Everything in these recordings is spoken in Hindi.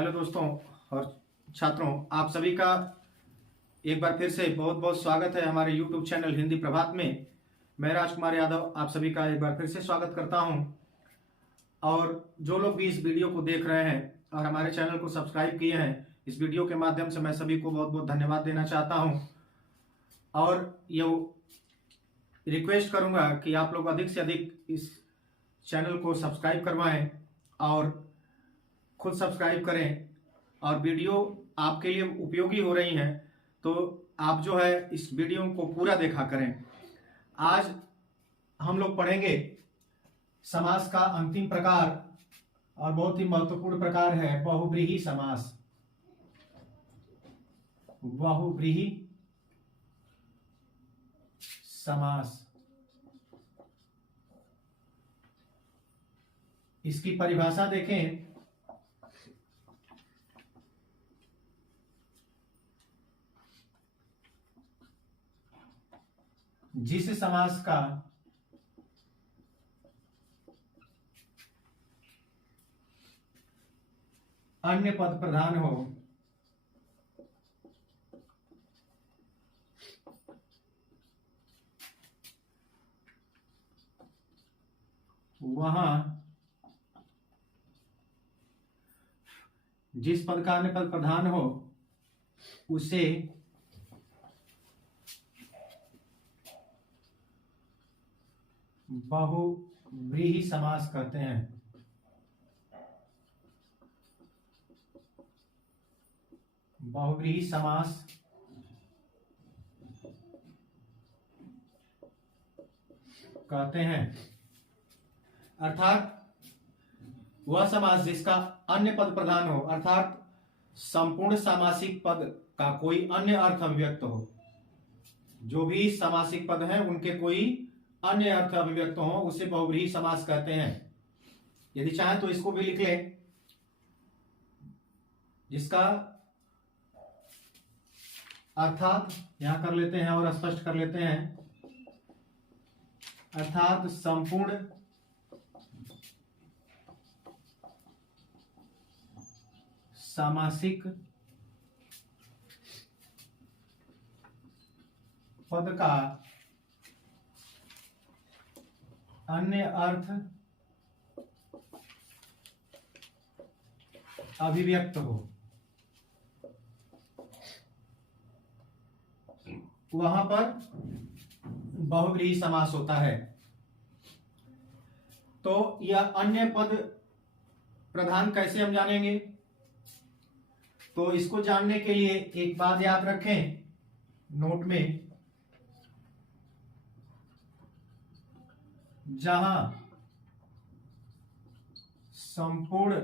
हेलो दोस्तों और छात्रों, आप सभी का एक बार फिर से बहुत बहुत स्वागत है हमारे YouTube चैनल हिंदी प्रभात में। मैं राजकुमार यादव आप सभी का एक बार फिर से स्वागत करता हूं। और जो लोग भी इस वीडियो को देख रहे हैं और हमारे चैनल को सब्सक्राइब किए हैं, इस वीडियो के माध्यम से मैं सभी को बहुत बहुत धन्यवाद देना चाहता हूं। और ये रिक्वेस्ट करूंगा कि आप लोग अधिक से अधिक इस चैनल को सब्सक्राइब करवाएं और खुद सब्सक्राइब करें। और वीडियो आपके लिए उपयोगी हो रही हैं तो आप जो है इस वीडियो को पूरा देखा करें। आज हम लोग पढ़ेंगे समास का अंतिम प्रकार और बहुत ही महत्वपूर्ण प्रकार है बहुव्रीहि समास। बहुव्रीहि समास, इसकी परिभाषा देखें। जिस समास का अन्य पद प्रधान हो वहां जिस पद का अन्य पद प्रधान हो उसे बहुव्रीहि समास कहते हैं। बहुव्रीहि समास कहते हैं अर्थात वह समास जिसका अन्य पद प्रधान हो, अर्थात संपूर्ण सामासिक पद का कोई अन्य अर्थ अभिव्यक्त हो। जो भी सामासिक पद हैं उनके कोई अन्य अर्थ अभिव्यक्त हो उसे बहुव्रीहि समास कहते हैं। यदि चाहें तो इसको भी लिख लें, जिसका अर्थात यहां कर लेते हैं और स्पष्ट कर लेते हैं। अर्थात संपूर्ण सामासिक पद का अन्य अर्थ अभिव्यक्त हो वहां पर बहुव्रीहि समास होता है। तो यह अन्य पद प्रधान कैसे हम जानेंगे? तो इसको जानने के लिए एक बात याद रखें नोट में, जहां संपूर्ण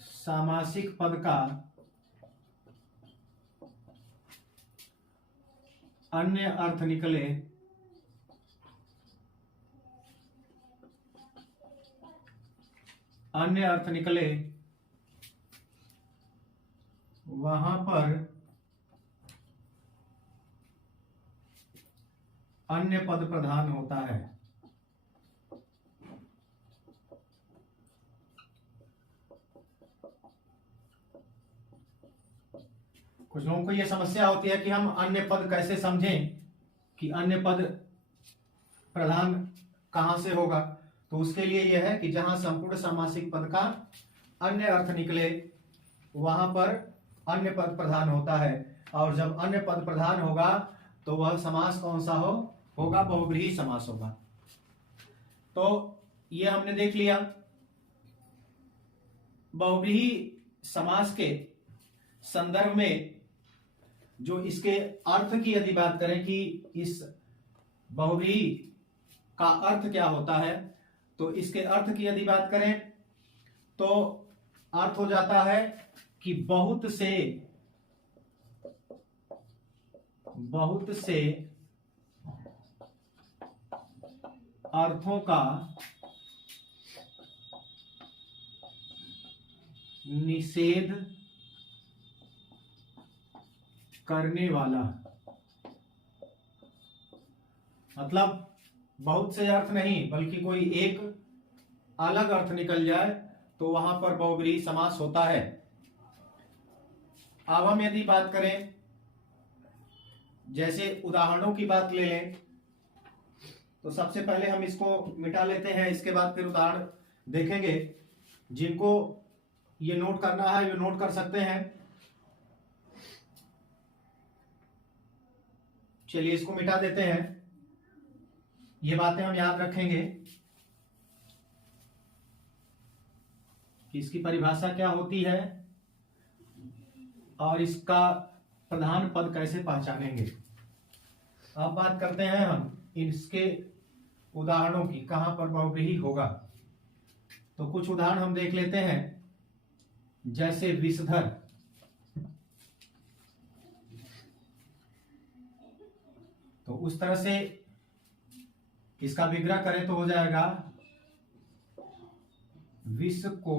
सामासिक पद का अन्य अर्थ निकले वहां पर अन्य पद प्रधान होता है। कुछ लोगों को यह समस्या होती है कि हम अन्य पद कैसे समझें कि अन्य पद प्रधान कहां से होगा। तो उसके लिए यह है कि जहां संपूर्ण सामासिक पद का अन्य अर्थ निकले वहां पर अन्य पद प्रधान होता है। और जब अन्य पद प्रधान होगा तो वह समास कौन सा होगा? बहुव्रीहि समास होगा। तो ये हमने देख लिया। बहुव्रीहि समास के संदर्भ में जो इसके अर्थ की यदि बात करें कि इस बहुव्रीहि का अर्थ क्या होता है, तो इसके अर्थ की यदि बात करें तो अर्थ हो जाता है कि बहुत से अर्थों का निषेध करने वाला। मतलब बहुत से अर्थ नहीं बल्कि कोई एक अलग अर्थ निकल जाए तो वहां पर बहुव्रीहि समास होता है। अब हम यदि बात करें, जैसे उदाहरणों की बात ले लें, तो सबसे पहले हम इसको मिटा लेते हैं, इसके बाद फिर उदाहरण देखेंगे। जिनको ये नोट करना है ये नोट कर सकते हैं। चलिए इसको मिटा देते हैं, ये बातें हम याद रखेंगे कि इसकी परिभाषा क्या होती है और इसका प्रधान पद कैसे पहचानेंगे। अब बात करते हैं हम इसके उदाहरणों की, कहां पर बहुव्रीहि होगा। तो कुछ उदाहरण हम देख लेते हैं, जैसे विषधर। तो उस तरह से इसका विग्रह करें तो हो जाएगा विष को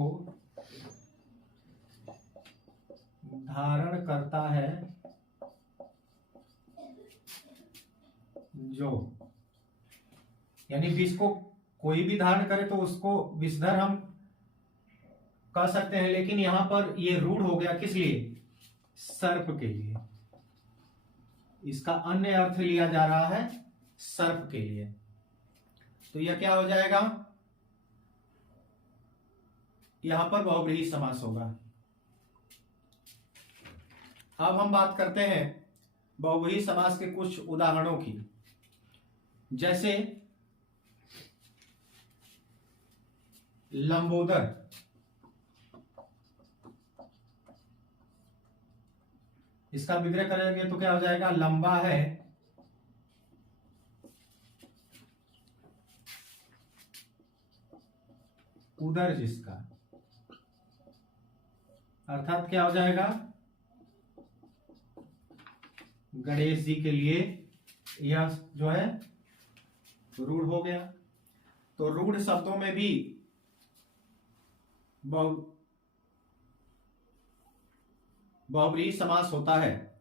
धारण करता है जो, यानी विष को कोई भी धारण करे तो उसको विषधर हम कह सकते हैं। लेकिन यहां पर ये रूढ़ हो गया, किस लिए? सर्प के लिए। इसका अन्य अर्थ लिया जा रहा है सर्प के लिए। तो यह क्या हो जाएगा? यहां पर बहुव्रीहि समास होगा। अब हम बात करते हैं बहुव्रीहि समास के कुछ उदाहरणों की, जैसे लंबोदर। इसका विग्रह करेंगे तो क्या हो जाएगा? लंबा है उदर जिसका, अर्थात क्या हो जाएगा? गणेश जी के लिए यह जो है रूढ़ हो गया। तो रूढ़ शब्दों में भी बहुव्रीहि समास होता है।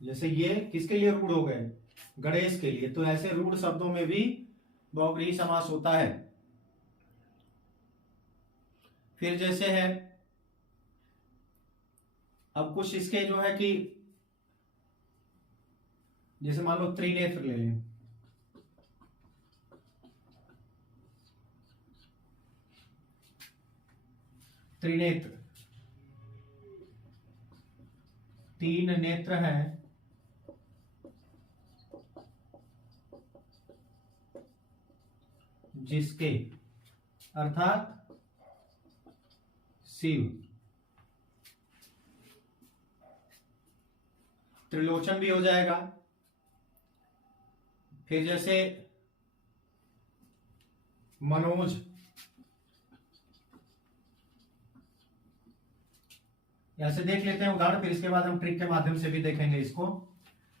जैसे ये किसके लिए रूढ़ हो गए? गणेश के लिए। तो ऐसे रूढ़ शब्दों में भी बहुव्रीहि समास होता है। फिर जैसे है, अब कुछ इसके जो है कि जैसे मान लो त्रिनेत्र ले लें। त्रिनेत्र, तीन नेत्र हैं जिसके, अर्थात शिव। त्रिलोचन भी हो जाएगा। फिर जैसे मनोज, ऐसे देख लेते हैं उदाहरण, फिर इसके बाद हम ट्रिक के माध्यम से भी देखेंगे इसको।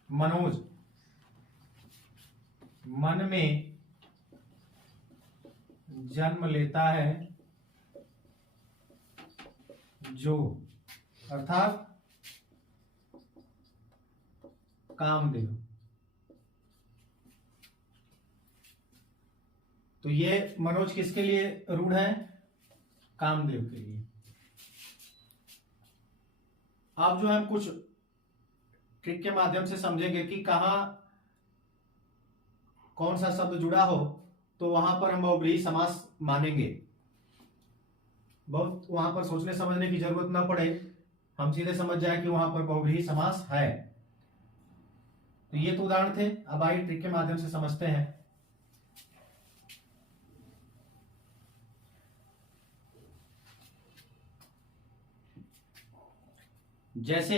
मनोज, मन में जन्म लेता है जो, अर्थात कामदेव। तो ये मनोज किसके लिए रूढ़ है? कामदेव के लिए। आप जो है कुछ ट्रिक के माध्यम से समझेंगे कि कहां कौन सा शब्द जुड़ा हो तो वहां पर हम बहुव्रीहि समास मानेंगे। बहुत वहां पर सोचने समझने की जरूरत ना पड़े, हम सीधे समझ जाए कि वहां पर बहुव्रीहि समास है। तो ये तो उदाहरण थे। अब आइए ट्रिक के माध्यम से समझते हैं। जैसे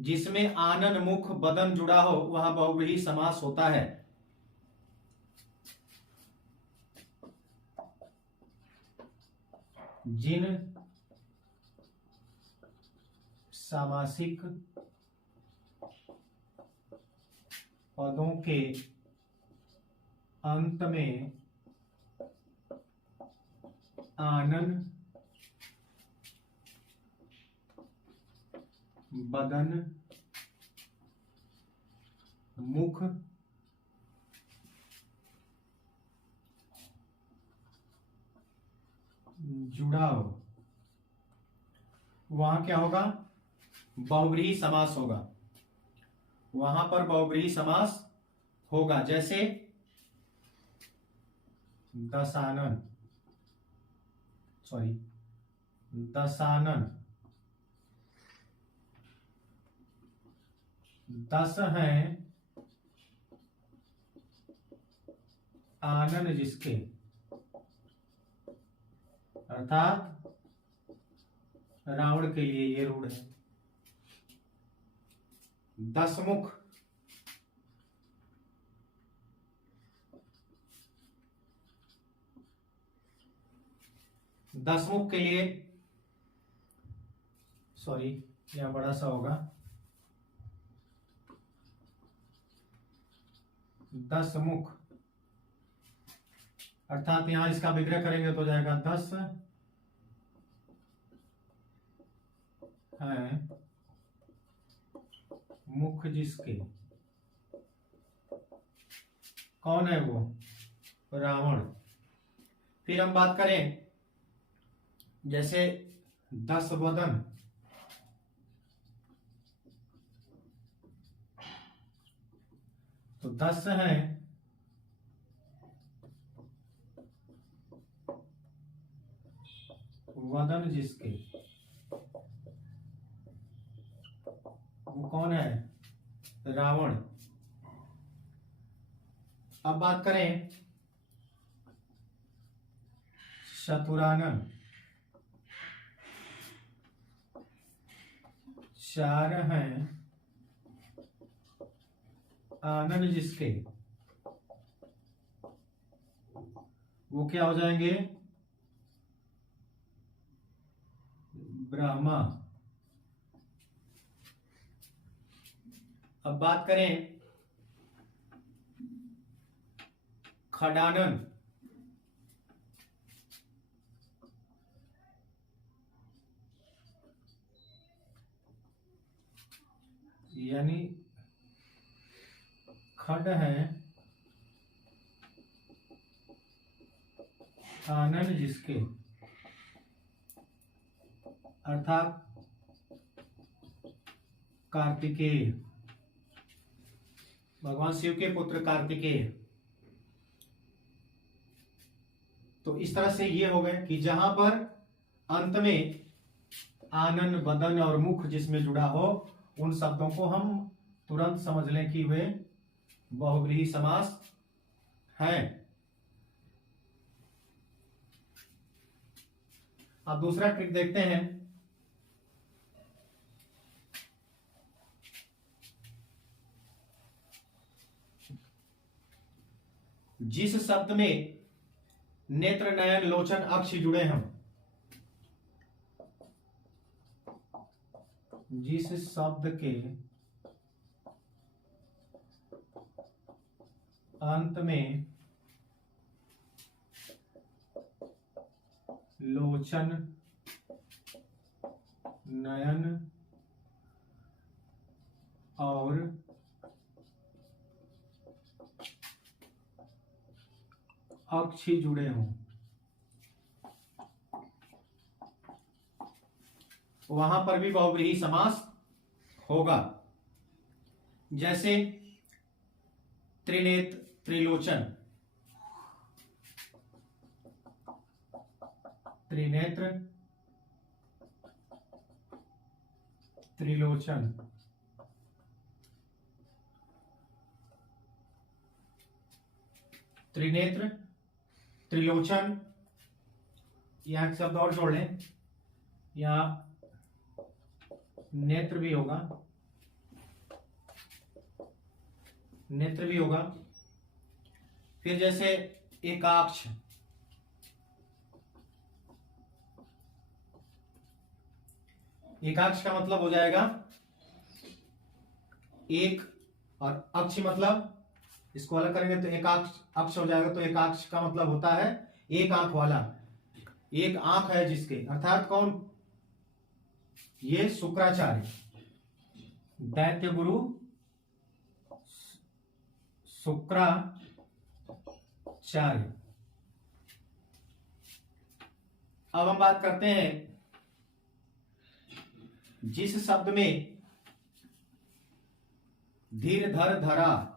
जिसमें आनन मुख बदन जुड़ा हो वह बहुव्रीहि समास होता है। जिन सामासिक पदों के अंत में आनन बदन मुख जुड़ा हो, वहां क्या होगा? बहुव्रीहि समास होगा। वहां पर बहुव्रीहि समास होगा। जैसे दशानन, सॉरी दशानन, 10 हैं आनन जिसके, अर्थात रावण के लिए ये रूढ़ है। 10 मुख, दसमुख के लिए, सॉरी यह बड़ा सा होगा, 10 मुख, अर्थात यहां इसका विग्रह करेंगे तो जाएगा 10 है मुख जिसके। कौन है वो? रावण। फिर हम बात करें जैसे 10 वदन, तो 10 है वदन जिसके, वो कौन है? रावण। अब बात करें शतुरानन, 4 हैं आनन जिसके, वो क्या हो जाएंगे? ब्रह्मा। अब बात करें खडानन, यानी खड है आनन जिसके, अर्थात कार्तिकेय, भगवान शिव के पुत्र कार्तिकेय। तो इस तरह से ये हो गए कि जहां पर अंत में आनन, बदन और मुख जिसमें जुड़ा हो, उन शब्दों को हम तुरंत समझ लें कि वे बहुव्रीहि समास हैं। अब दूसरा ट्रिक देखते हैं। जिस शब्द में नेत्र, नयन, लोचन, अक्ष जुड़े हों, जिस शब्द के अंत में लोचन, नयन और अक्षी जुड़े हों, वहां पर भी बहुव्रीहि समास होगा। जैसे त्रिनेत्र, त्रिलोचन, त्रिनेत्र, त्रिलोचन, त्रिनेत्र, त्रिलोचन, यहां एक शब्द और जोड़ लें, यहां नेत्र भी होगा, नेत्र भी होगा। फिर जैसे एकाक्ष, एकाक्ष का मतलब हो जाएगा एक, और अक्ष मतलब इसको अलग करेंगे तो एकाक्ष अक्ष हो जाएगा। तो एकाक्ष का मतलब होता है एक आंख वाला, एक आंख है जिसके, अर्थात कौन? ये शुक्राचार्य, दैत्य गुरु शुक्राचार्य। अब हम बात करते हैं जिस शब्द में धीर धर धरा,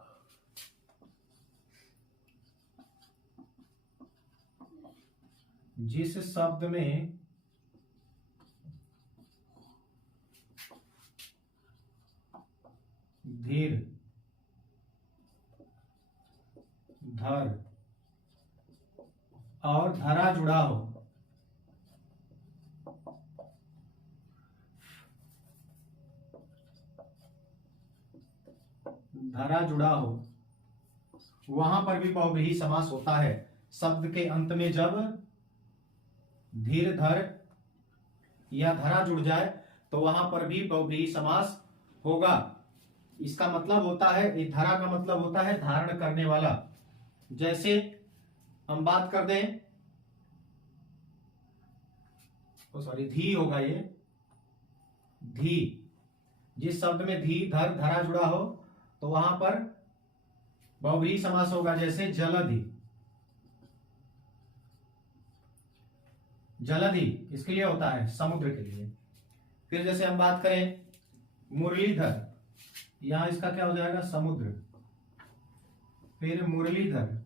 जिस शब्द में धीर धर और धरा जुड़ा हो, धरा जुड़ा हो, वहां पर भी बहुव्रीहि समास होता है। शब्द के अंत में जब धीर धर या धरा जुड़ जाए तो वहां पर भी बहुव्रीहि समास होगा। इसका मतलब होता है, धरा का मतलब होता है धारण करने वाला। जैसे हम बात कर दें, सॉरी धी होगा ये, धी, जिस शब्द में धी धर धरा जुड़ा हो तो वहां पर बहुव्रीहि समास होगा। जैसे जलधि, जलधि इसके लिए होता है समुद्र के लिए। फिर जैसे हम बात करें मुरलीधर, यहां इसका क्या हो जाएगा समुद्र। फिर मुरलीधर,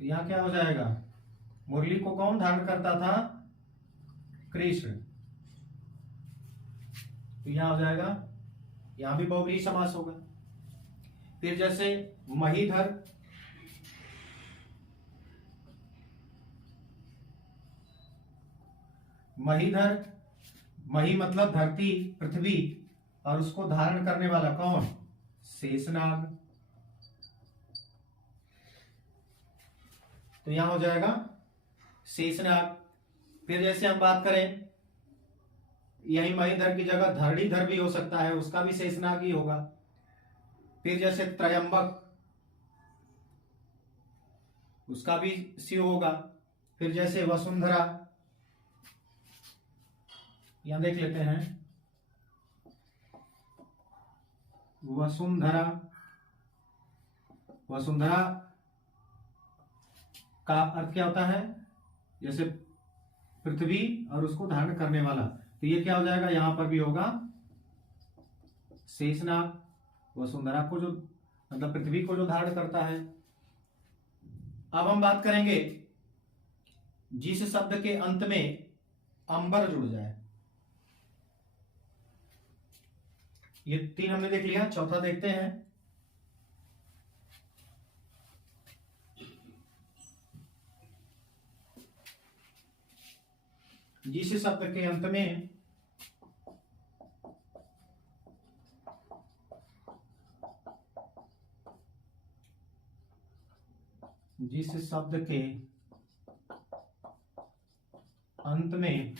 यहां क्या हो जाएगा, मुरली को कौन धारण करता था, कृष्ण, तो यहां हो जाएगा, यहां भी बहुव्रीहि समास होगा। फिर जैसे महीधर, महीधर, मही मतलब धरती पृथ्वी और उसको धारण करने वाला कौन, शेषनाग, तो यहां हो जाएगा शेषनाग। फिर जैसे हम बात करें, यही महीधर की जगह धरणीधर भी हो सकता है, उसका भी शेषनाग ही होगा। फिर जैसे त्रयंबक, उसका भी शिव होगा। फिर जैसे वसुंधरा, यहां देख लेते हैं वसुंधरा, वसुंधरा का अर्थ क्या होता है, जैसे पृथ्वी और उसको धारण करने वाला, तो ये क्या हो जाएगा, यहां पर भी होगा शेषनाग, वसुंधरा को जो मतलब पृथ्वी को जो धारण करता है। अब हम बात करेंगे जिस शब्द के अंत में अंबर जुड़ जाए। ये तीन हमने देख लिया, चौथा देखते हैं। जिस शब्द के अंत में जिस शब्द के अंत में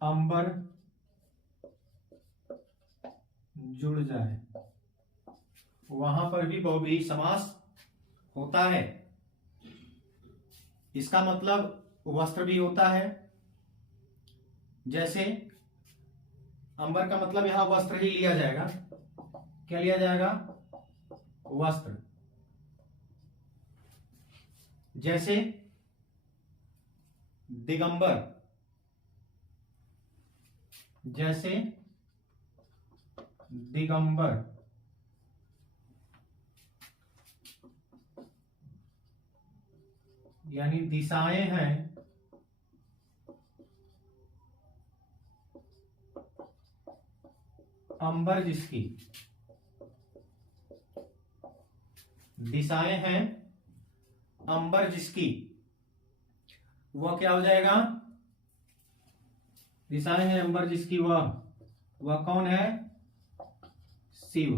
अंबर जुड़ जाए वहां पर भी बहुव्रीहि समास होता है। इसका मतलब वस्त्र भी होता है। जैसे अंबर का मतलब यहां वस्त्र ही लिया जाएगा, क्या लिया जाएगा, वस्त्र। जैसे दिगंबर, जैसे दिगंबर, यानी दिशाएं हैं अंबर जिसकी, दिशाएं हैं अंबर जिसकी, वह क्या हो जाएगा, दिशाएं हैं अंबर जिसकी, वह कौन है, शिव।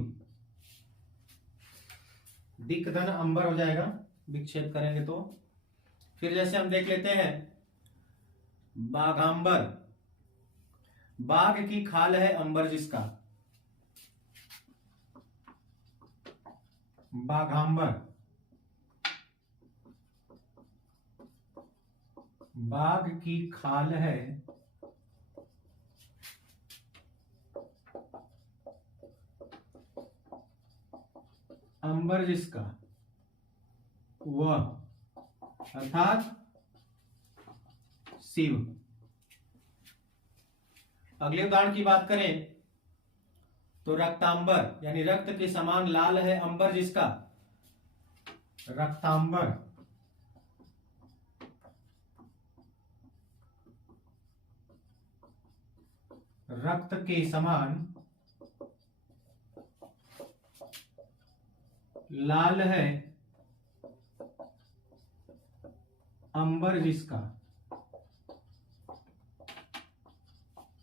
दिक्धन अंबर हो जाएगा, विक्षेप करेंगे तो। फिर जैसे हम देख लेते हैं बाघांबर, बाघ की खाल है अंबर जिसका, बाघांबर, बाघ की खाल है अंबर जिसका, वह अर्थात शिव। अगले उदाहरण की बात करें तो रक्तांबर यानी रक्त के समान लाल है अंबर जिसका, रक्तांबर रक्त के समान लाल है अंबर जिसका,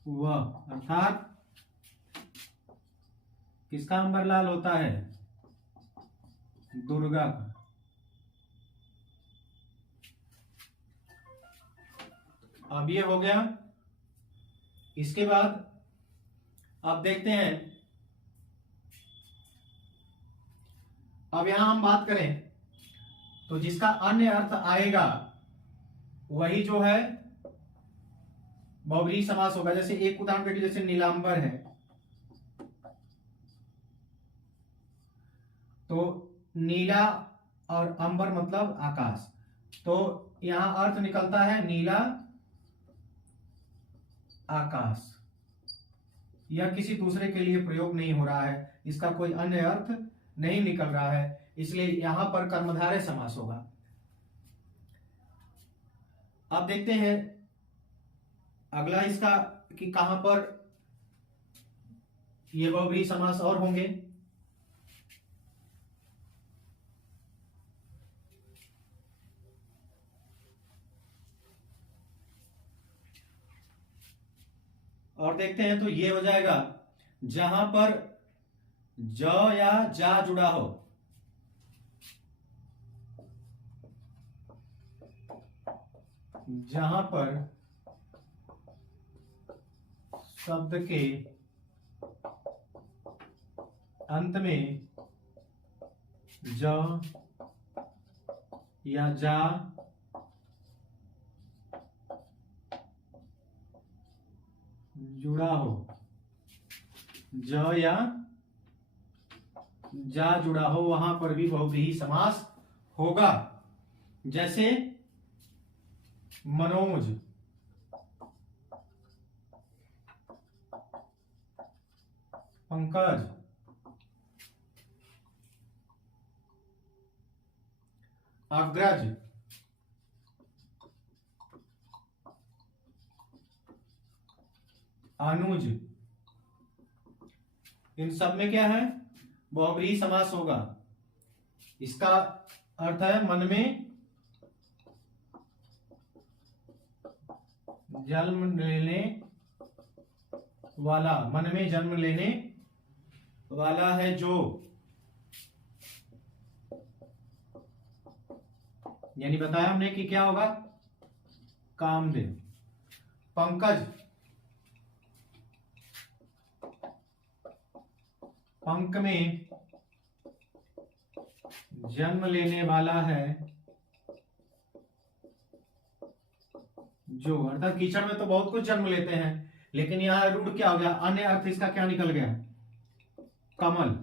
वह अर्थात किसका अंबर लाल होता है, दुर्गा का। अब ये हो गया। इसके बाद अब देखते हैं, अब यहां हम बात करें तो जिसका अन्य अर्थ आएगा वही जो है बहुब्रीहि समास होगा। जैसे एक उदाहरण देखिए, जैसे नीलांबर है तो नीला और अंबर मतलब आकाश, तो यहां अर्थ निकलता है नीला आकाश। यह किसी दूसरे के लिए प्रयोग नहीं हो रहा है, इसका कोई अन्य अर्थ नहीं निकल रहा है, इसलिए यहां पर कर्मधारय समास होगा। अब देखते हैं अगला इसका कि कहां पर ये बहुब्रीहि समास और होंगे। और देखते हैं तो ये हो जाएगा जहां पर ज या जा जुड़ा हो, जहां पर शब्द के अंत में ज या जा जुड़ा हो, ज या जा जुड़ा हो, वहां पर भी बहुब्रीहि समास होगा। जैसे मनोज, पंकज, अग्रज, अनुज, इन सब में क्या है, बहुब्रीहि समास होगा। इसका अर्थ है मन में जन्म लेने वाला, मन में जन्म लेने वाला है जो, यानी बताया हमने कि क्या होगा, कामदेव। पंकज, पंक में जन्म लेने वाला है जो, अर्थात कीचड़ में तो बहुत कुछ जन्म लेते हैं, लेकिन यहां रूढ़ क्या हो गया, अन्य अर्थ इसका क्या निकल गया, कमल,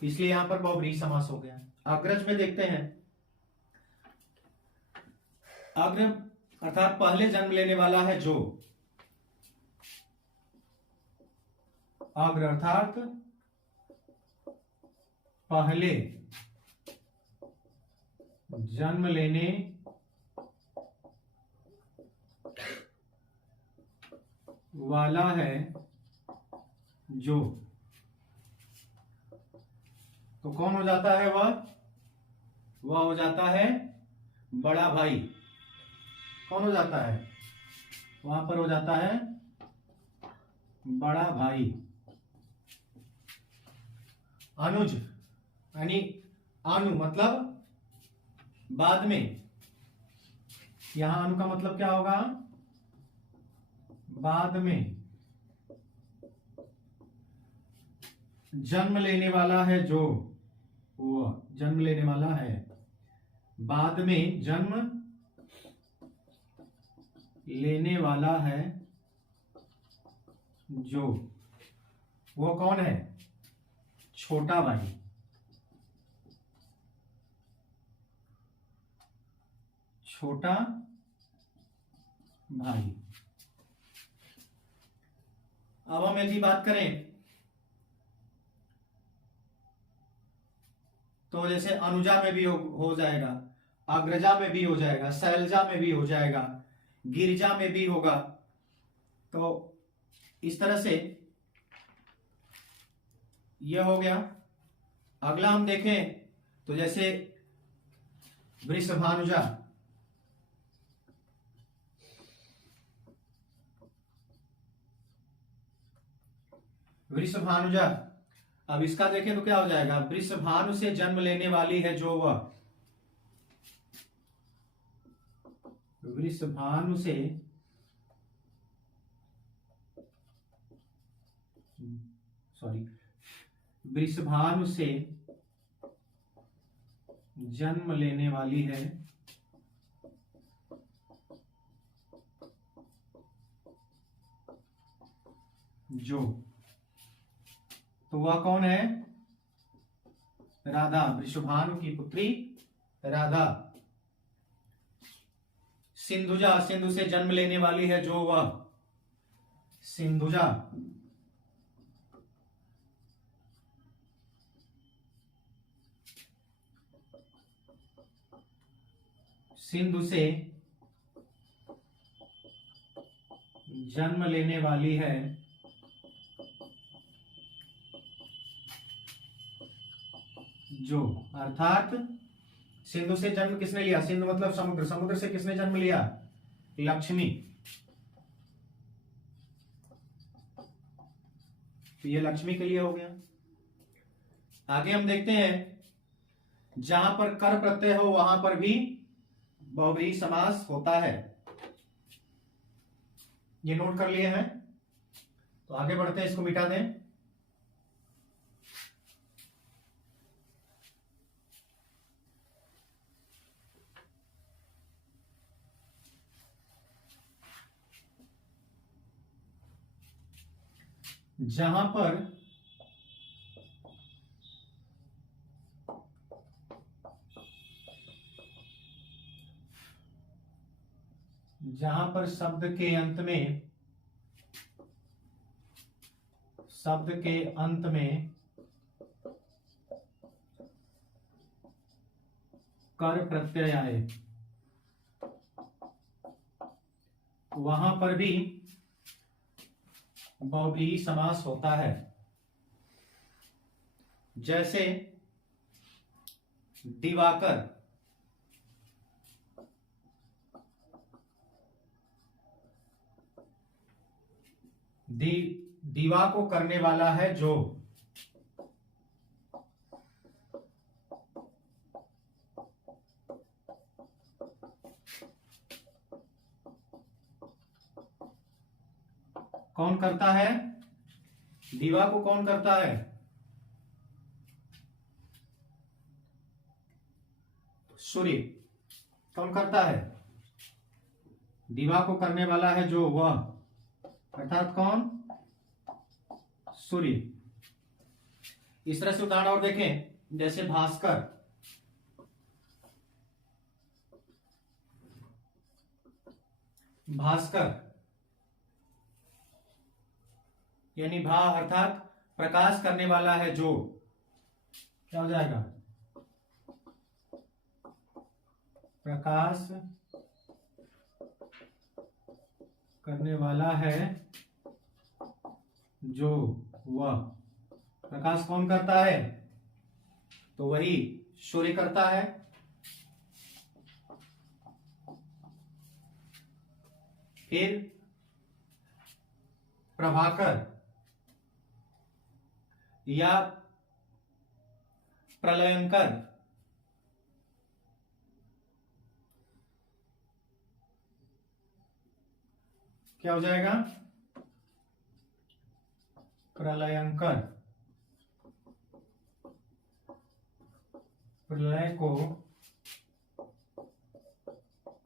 इसलिए यहां पर बहुब्रीहि समास हो गया। अग्रज में देखते हैं, अग्र अर्थात पहले जन्म लेने वाला है जो, अग्र अर्थात पहले जन्म लेने वाला है जो, तो कौन हो जाता है वह हो जाता है बड़ा भाई। कौन हो जाता है, वहां पर हो जाता है बड़ा भाई। अनुज यानी अनु मतलब बाद में, यहां अनु का मतलब क्या होगा, बाद में जन्म लेने वाला है जो, वो जन्म लेने वाला है, बाद में जन्म लेने वाला है जो, वो कौन है, छोटा भाई। छोटा भाई। अब हम यदि बात करें तो जैसे अनुजा में भी हो जाएगा, अग्रजा में भी हो जाएगा, शैलजा में भी हो जाएगा, गिरिजा में भी होगा। तो इस तरह से यह हो गया। अगला हम देखें तो जैसे वृषभानुजा, वृषभानुजा। अब इसका देखें तो क्या हो जाएगा, वृषभानु से जन्म लेने वाली है जो वह, वृषभानु से वृषभानु से जन्म लेने वाली है जो, तो वह कौन है, राधा, वृषभानु की पुत्री राधा। सिंधुजा, सिंधु से जन्म लेने वाली है जो वह, सिंधुजा। सिंधु से जन्म लेने वाली है जो, अर्थात सिंधु से जन्म किसने लिया, सिंधु मतलब समुद्र, समुद्र से किसने जन्म लिया, लक्ष्मी। तो ये लक्ष्मी के लिए हो गया। आगे हम देखते हैं, जहां पर कर प्रत्यय हो वहां पर भी बहुव्रीहि समास होता है। ये नोट कर लिए हैं, तो आगे बढ़ते हैं, इसको मिटा दें। जहां पर शब्द के अंत में कर प्रत्यय आए, वहां पर भी बहुव्रीहि समास होता है। जैसे दिवाकर, दीवा को करने वाला है जो, कौन करता है, दीवा को कौन करता है, सूर्य। कौन करता है, दीवा को करने वाला है जो वह, अर्थात कौन, सूर्य। इस तरह से उदाहरण और देखें, जैसे भास्कर, भास्कर यानी भा अर्थात प्रकाश करने वाला है जो, क्या हो जाएगा, प्रकाश करने वाला है जो वह। प्रकाश कौन करता है, तो वही सूर्य करता है। फिर प्रभाकर या प्रलयंकर, क्या हो जाएगा, प्रलयंकर, प्रलय को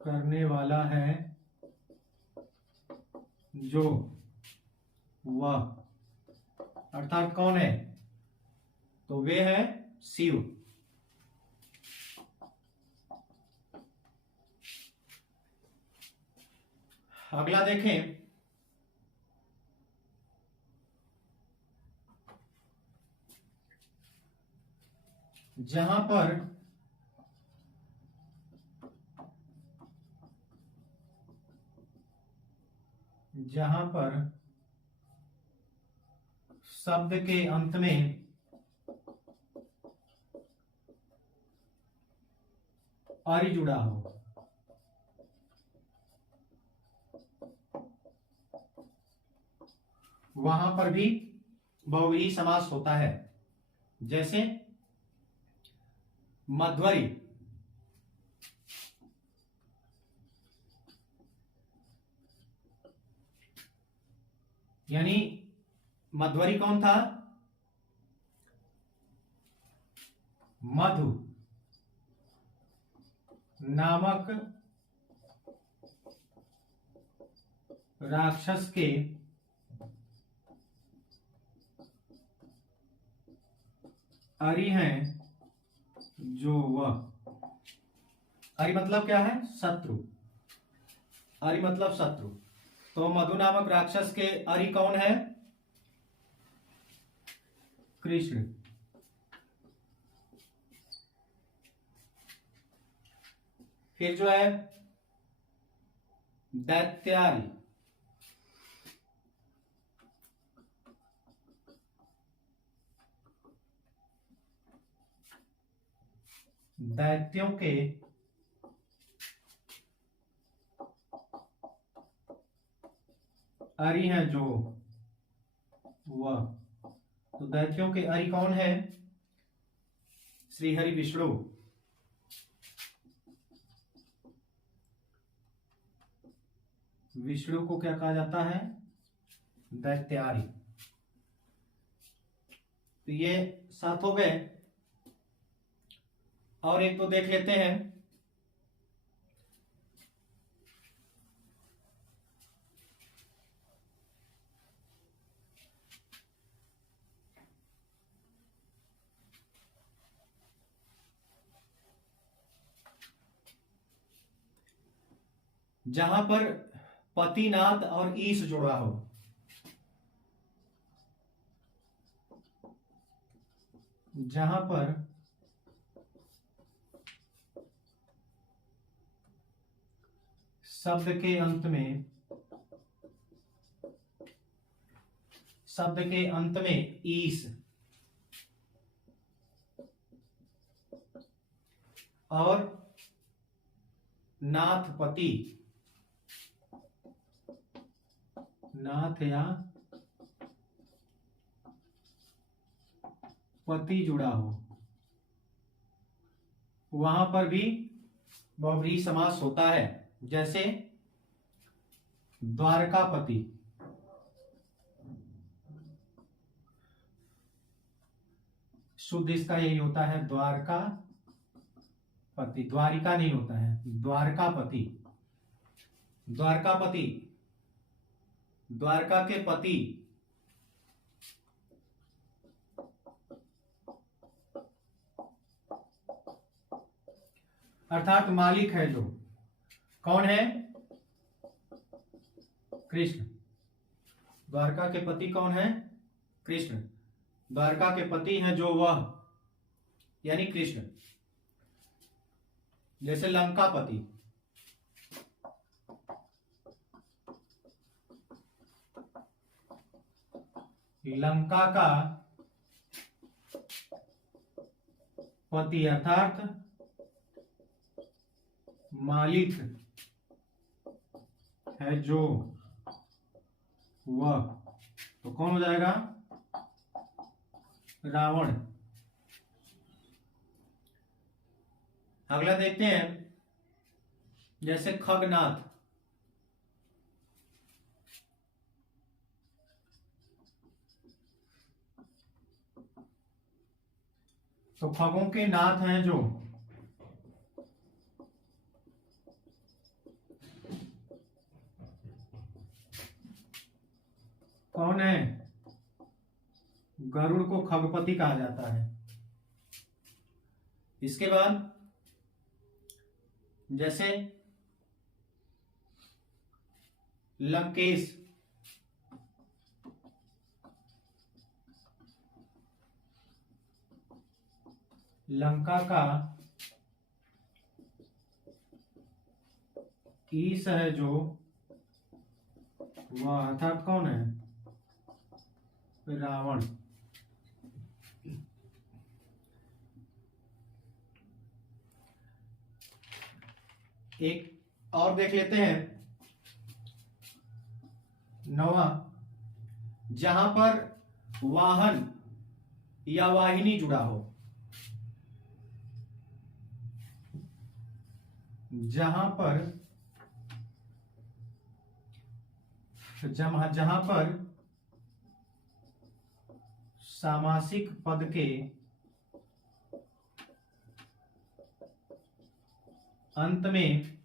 करने वाला है जो वह, अर्थात कौन है, तो वे है शिव। अगला देखें, जहां पर शब्द के अंत में आरी जुड़ा हो, वहां पर भी बहुव्रीहि समास होता है। जैसे मध्वरी, यानी मध्वरी कौन था? मधु नामक राक्षस के अरि हैं जो वह। अरि मतलब क्या है? शत्रु। अरि मतलब शत्रु। तो मधु नामक राक्षस के अरि कौन है? कृष्ण। फिर जो है दैत्यारी, दैत्यों के अरि हैं जो वह। तो दैत्यों के अरि कौन है? श्रीहरि विष्णु। विष्णु को क्या कहा जाता है? दैत्यारी। तो ये 7 हो गए। और एक तो देख लेते हैं, जहां पर पतिनाथ और ईश जुड़ा हो। जहां पर शब्द के अंत में ईश और नाथ पति, नाथ या पति जुड़ा हो, वहां पर भी बहुव्रीहि समास होता है। जैसे द्वारकापति, शुद्ध इसका यही होता है द्वारकापति। द्वारिका नहीं होता है, द्वारकापति। द्वारकापति, द्वारका के पति। अर्थात मालिक है जो। कौन है? कृष्ण। द्वारका के पति कौन है? कृष्ण। द्वारका के पति हैं जो वह, यानी कृष्ण। जैसे लंकापति, लंका का पति अर्थात मालिक है जो वह। तो कौन हो जाएगा? रावण। अगला देखते हैं, जैसे खगनाथ, तो खगों के नाथ हैं जो। कौन है? गरुड़ को खगपति कहा जाता है। इसके बाद जैसे लंकेश। लंका का ईश है जो, वह अर्थात कौन है? रावण। एक और देख लेते हैं, 9वां, जहां पर वाहन या वाहिनी जुड़ा हो। जहां पर सामासिक पद के अंत में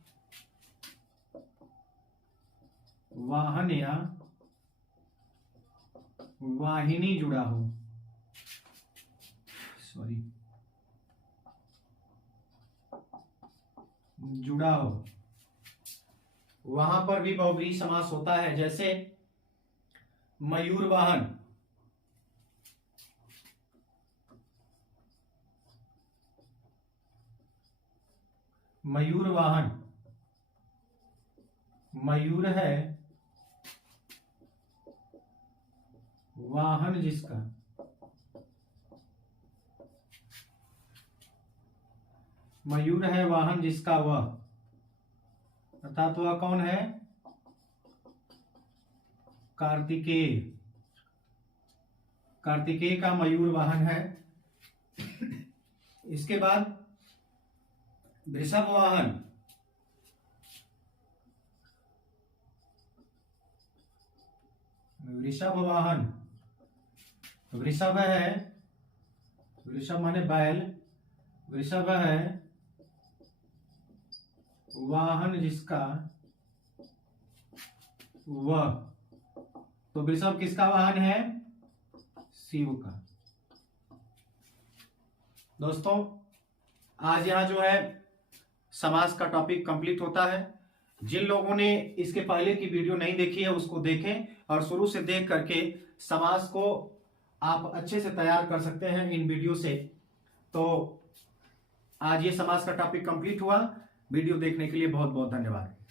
वाहन या वाहिनी जुड़ा हो, वहां पर भी बहुव्रीहि समास होता है। जैसे मयूर वाहन, मयूर वाहन, मयूर है वाहन जिसका, मयूर है वाहन जिसका वह, अर्थात वह कौन है? कार्तिकेय। कार्तिकेय का मयूर वाहन है। इसके बाद वृषभ वाहन, वृषभ वाहन, वृषभ है, वृषभ माने बैल, वृषभ है वाहन जिसका वह, तो वृषभ किसका वाहन है? शिव का। दोस्तों, आज यहाँ जो है समास का टॉपिक कंप्लीट होता है। जिन लोगों ने इसके पहले की वीडियो नहीं देखी है उसको देखें और शुरू से देख करके समास को आप अच्छे से तैयार कर सकते हैं इन वीडियो से। तो आज ये समास का टॉपिक कंप्लीट हुआ। वीडियो देखने के लिए बहुत बहुत धन्यवाद।